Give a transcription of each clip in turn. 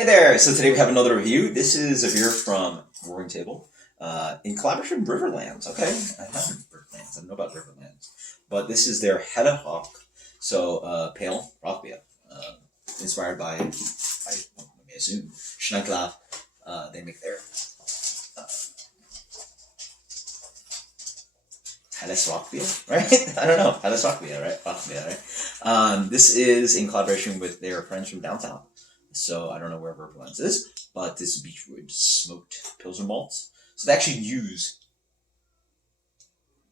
Hey there! So today we have another review. This is a beer from Roaring Table, in collaboration with Riverlands. Okay, I have Riverlands. I don't know about Riverlands, but this is their Rauch. So pale Rauch beer, inspired by I may assume Schneckler. They make their Helles Rauch beer, right? I don't know. Helles Rauch beer, right? Rauch beer, right? This is in collaboration with their friends from downtown. So I don't know where Riverlands is, but this is Beechwood smoked Pilsner malts. So they actually use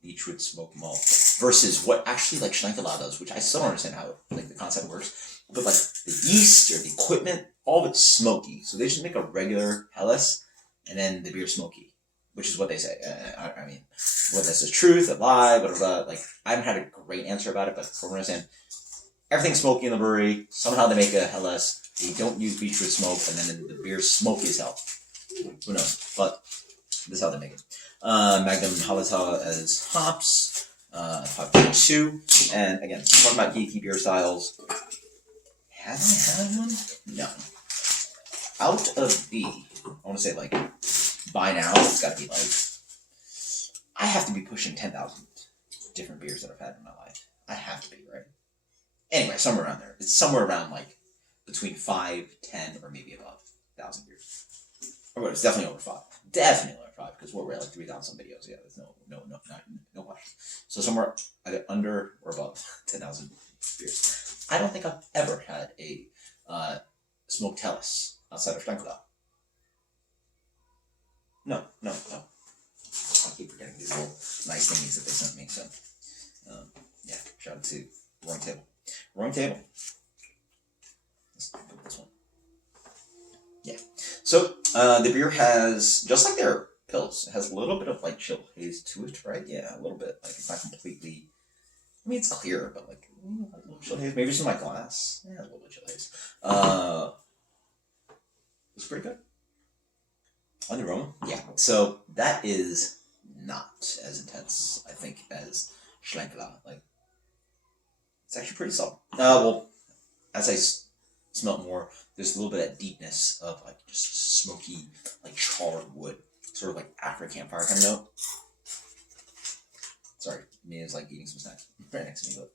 Beechwood smoked malt versus what actually like Schneckler does, which I still don't understand how like the concept works. But like the yeast or the equipment, all of it's smoky. So they just make a regular Helles, and then the beer's smoky, which is what they say. I mean, whether that's the truth, a lie, whatever. Like I haven't had a great answer about it, but from what I understand, everything's smoky in the brewery. Somehow they make a Helles. They don't use Beechwood smoke, and then the beer's smoky as hell. Who knows? But this is how they make it. Magnum Hallertau as hops, 5.2. And again, talking about geeky beer styles. Have I had one? No. Out of the, I want to say like, by now, it's got to be like, I have to be pushing 10,000 different beers that I've had in my life. I have to be, right? Anyway, somewhere around there. It's somewhere around like, between 5, 10, or maybe above 1,000 beers. Or it's definitely over 5. Definitely over 5, because we're at like 3,000 videos. Yeah, there's no question. So somewhere either under or above 10,000 beers. I don't think I've ever had a smoked Helles outside of Schneckler. No. I keep forgetting these little nice thingies that they sent me. So, yeah, shout out to Roaring Table. Roaring Table. Let's put this one. Yeah. So the beer has, just like their pills, it has a little bit of like chill haze to it, right? Yeah, a little bit. Like it's not completely. I mean, it's clear, but like a little chill haze. Maybe just in my glass. Yeah, a little bit chill haze. It's pretty good. On the aroma, yeah. So that is not as intense, I think, as Schneckler. Like it's actually pretty solid. Well, as I smell more, there's a little bit of deepness of like just smoky, like charred wood, sort of like after a campfire kind of note. Sorry, Mia's like eating some snacks right next to me, but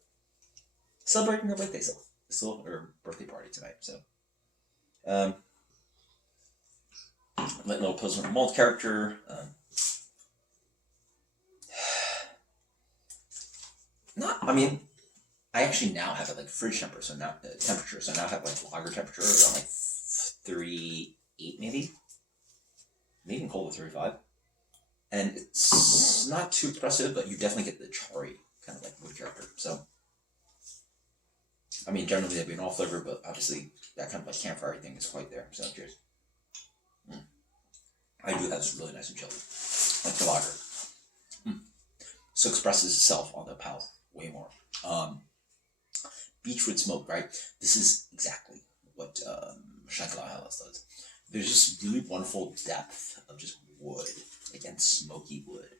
celebrating her birthday still her birthday party tonight. So, let little Pilsner malt character. I mean, I actually now have it like fridge temperature, so now I have like lager temperature around like 38 maybe even colder 35, and it's not too oppressive, but you definitely get the charry kind of like wood character. So, I mean, generally they'd be an all flavor, but obviously that kind of like campfire thing is quite there. So cheers. I do have this really nice and chilly, like the lager. So expresses itself on the palate way more. Beechwood smoke, right? This is exactly what Schneckler Helles does. There's just really wonderful depth of just wood, again, smoky wood.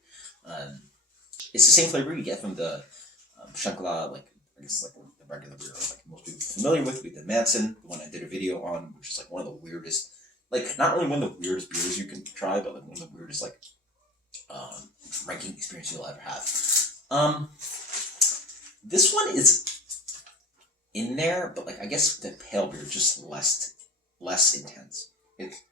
It's the same flavor you get from the Schneckler, like I guess like the regular beer, like most people are familiar with the Madsen, the one I did a video on, which is like one of the weirdest, like not only one of the weirdest beers you can try, but like one of the weirdest like ranking experience you'll ever have. This one is in there, but like I guess the pale beer is just less intense. It's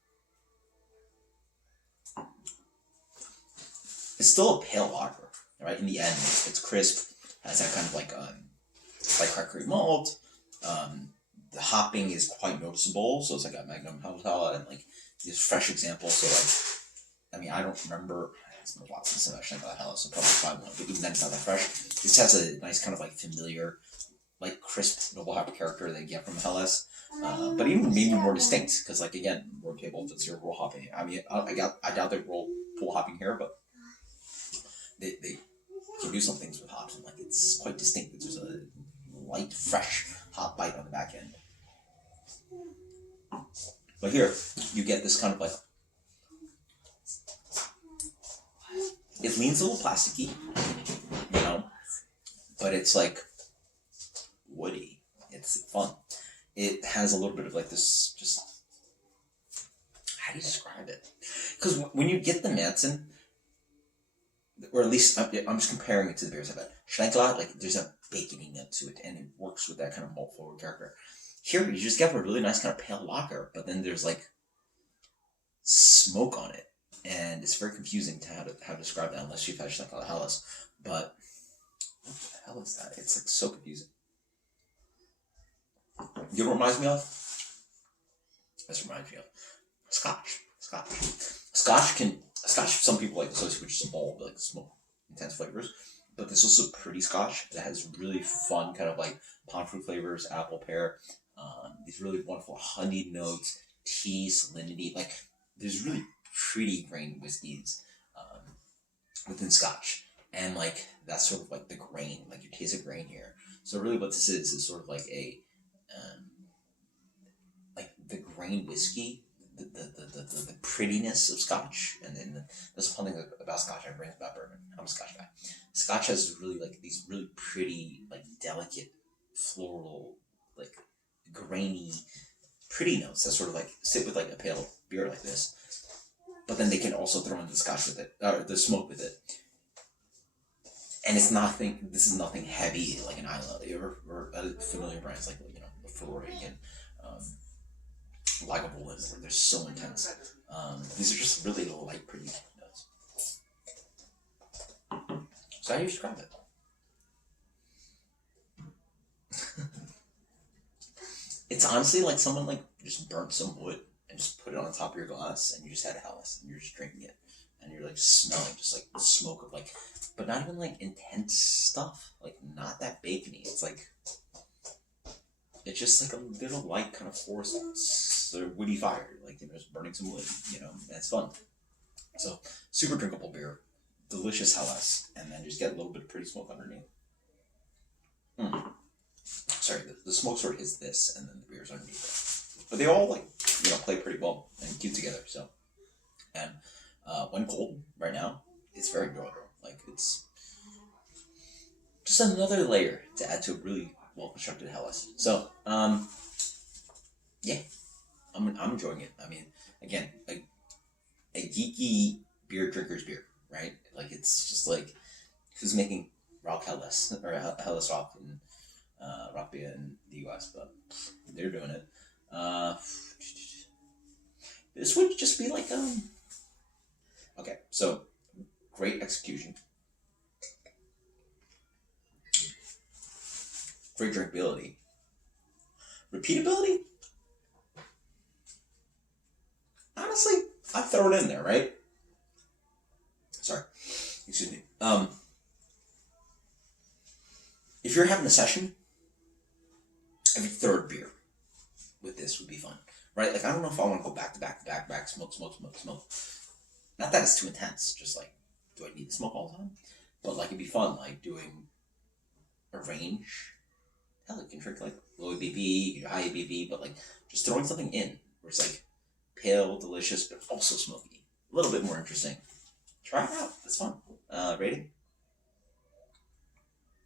still a pale lager, right? In the end, it's crisp, has that kind of like crackery malt. The hopping is quite noticeable, so it's like a Magnum Hallertau and like these fresh examples. So like, I mean, I don't remember. It's been a while since I've actually got Helles, so probably find one, but even then it's not that fresh. This has a nice kind of like familiar, like crisp noble hop character they get from Helles, but even maybe more distinct because like again, Roaring Table does your roll hopping. I mean, I doubt they roll pool hopping here, but they can do some things with hops and like it's quite distinct. It's just a light, fresh hop bite on the back end. But here you get this kind of like. It leans a little plasticky, you know, but it's like woody. It's fun. It has a little bit of like this just how do you describe it? Because when you get the Manson, or at least I'm just comparing it to the beers I've had. Schlenkerla, like there's a bacony note to it, and it works with that kind of malt forward character. Here you just get a really nice kind of pale lager, but then there's like smoke on it, and it's very confusing to how to describe that unless you've had Schlenkerla Helles. But what the hell is that? It's like so confusing. You know what it reminds me of? This reminds me of Scotch. Scotch. Some people like associate with just all like smoke intense flavors, but there's also pretty Scotch that has really fun kind of like palm fruit flavors, apple, pear. These really wonderful honey notes, tea, salinity. Like there's really pretty grain whiskeys within Scotch, and like that's sort of like the grain. Like you taste a grain here. So really, what this is sort of like a like the grain whiskey, the prettiness of Scotch, and then there's a fun thing about Scotch. I bring about bourbon. I'm a Scotch guy. Scotch has really like these really pretty, like delicate, floral, like grainy, pretty notes that sort of like sit with like a pale beer like this. But then they can also throw in the Scotch with it, or the smoke with it. And it's nothing. This is nothing heavy like an Isla or other familiar brands like Ferrari and Lagavulin, where they're so intense. These are just really light, pretty notes. So how do you describe it? It's honestly like someone like just burnt some wood and just put it on top of your glass, and you just had Helles, and you're just drinking it, and you're like smelling just like the smoke of like, but not even like intense stuff, like not that bacony. It's like it's just like a little light kind of forest or woody fire, like just burning some wood, and it's fun. So super drinkable beer, delicious Helles, and then just get a little bit of pretty smoke underneath. Sorry, the smoke sort of hits this, and then the beer's underneath it. But they all like play pretty well and cute together. So, and when cold right now, it's very enjoyable. Like it's just another layer to add to a really well constructed Helles. So, yeah, I'm enjoying it. I mean, again, a geeky beer drinker's beer, right? Like it's just like who's making Rauch Helles or Helles Rauch and Rauch beer in the U.S., but they're doing it. This would just be like okay, so great execution, great drinkability, repeatability. Honestly, I throw it in there, right? Sorry, excuse me. If you're having a session, every third beer with this would be fun, right? Like I don't know if I want to go back to back, smoke. Not that it's too intense, just like, do I need to smoke all the time? But like it'd be fun, like doing a range. Hell, you can drink like low ABV, high ABV, but like just throwing something in where it's like pale, delicious, but also smoky. A little bit more interesting. Try it out. It's fun. Rating?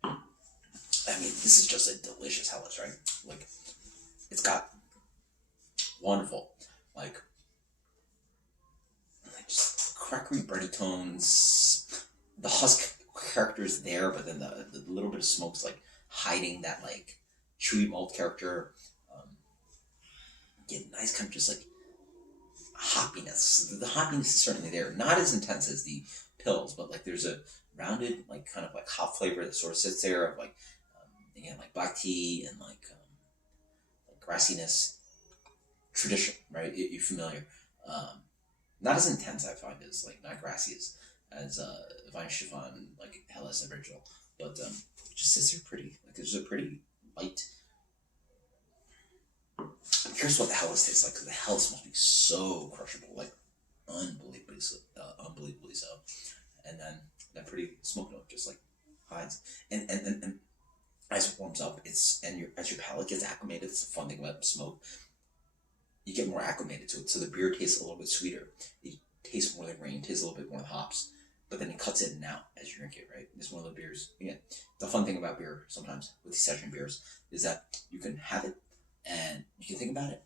I mean, this is just a delicious Helles, right? Like, it's got wonderful, like just crackery bready tones. The husk character is there, but then the little bit of smoke's like hiding that like chewy malt character. Get nice kind of just like hoppiness. The hoppiness is certainly there. Not as intense as the pills, but like there's a rounded like kind of like hop flavor that sort of sits there of like again like black tea and like grassiness. Tradition, right? You're familiar. Not as intense I find as like not grassy as Vine Chiffon like Helles original, but it just sits there pretty. Like there's a pretty light. I'm curious what the Helles tastes like, because the Helles must be so crushable, like unbelievably so. And then that pretty smoke note just like hides, and as it warms up, as your palate gets acclimated. It's a fun thing about smoke. You get more acclimated to it, so the beer tastes a little bit sweeter. It tastes more like rain, tastes a little bit more like hops, but then it cuts in and out as you drink it, right? It's one of the beers. Again, the fun thing about beer sometimes with these session beers is that you can have it and you can think about it,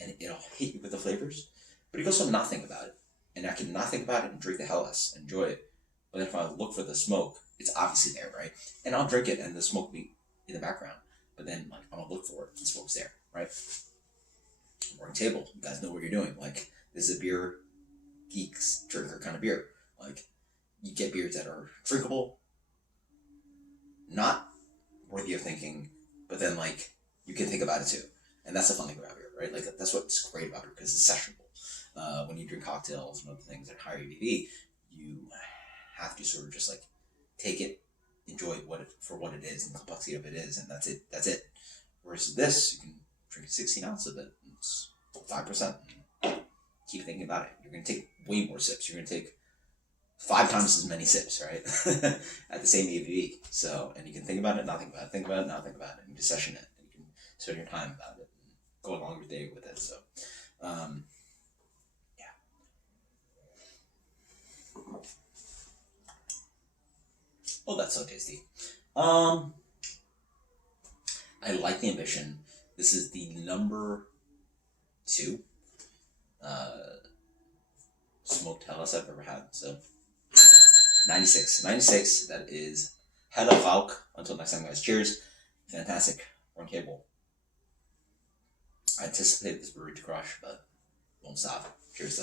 and it'll hit you with the flavors, But you can also not think about it. And I can not think about it and drink the helles, enjoy it. But if I look for the smoke, it's obviously there, right? And I'll drink it and the smoke will be in the background. But then, like, I'm gonna look for it, the smoke's there, right? Morning table, you guys know what you're doing. Like, this is a beer geeks drinker kind of beer. Like, you get beers that are drinkable, not worthy of thinking, but then, like, you can think about it too. And that's the fun thing about beer, right? Like, that's what's great about it, because it's sessionable. When you drink cocktails and other things at higher ABV, you have to sort of just, like, take it, enjoy it for what it is and the complexity of it is, and that's it. Whereas this, you can drink 16 ounces of it, and it's 5%. Keep thinking about it. You're going to take way more sips. You're going to take 5 times as many sips, right? At the same ABV. So, and you can think about it, not think about it, think about it, not think about it, and you can session it, and you can spend your time about it, and go along your day with it. So, yeah. Oh, that's so tasty. I like the ambition. This is the number 2 smoked helles I've ever had. So 96. That is Helle Rauch. Until next time, guys. Cheers. Fantastic. Run cable. I anticipate this brewery to crush, but won't stop. Cheers, later.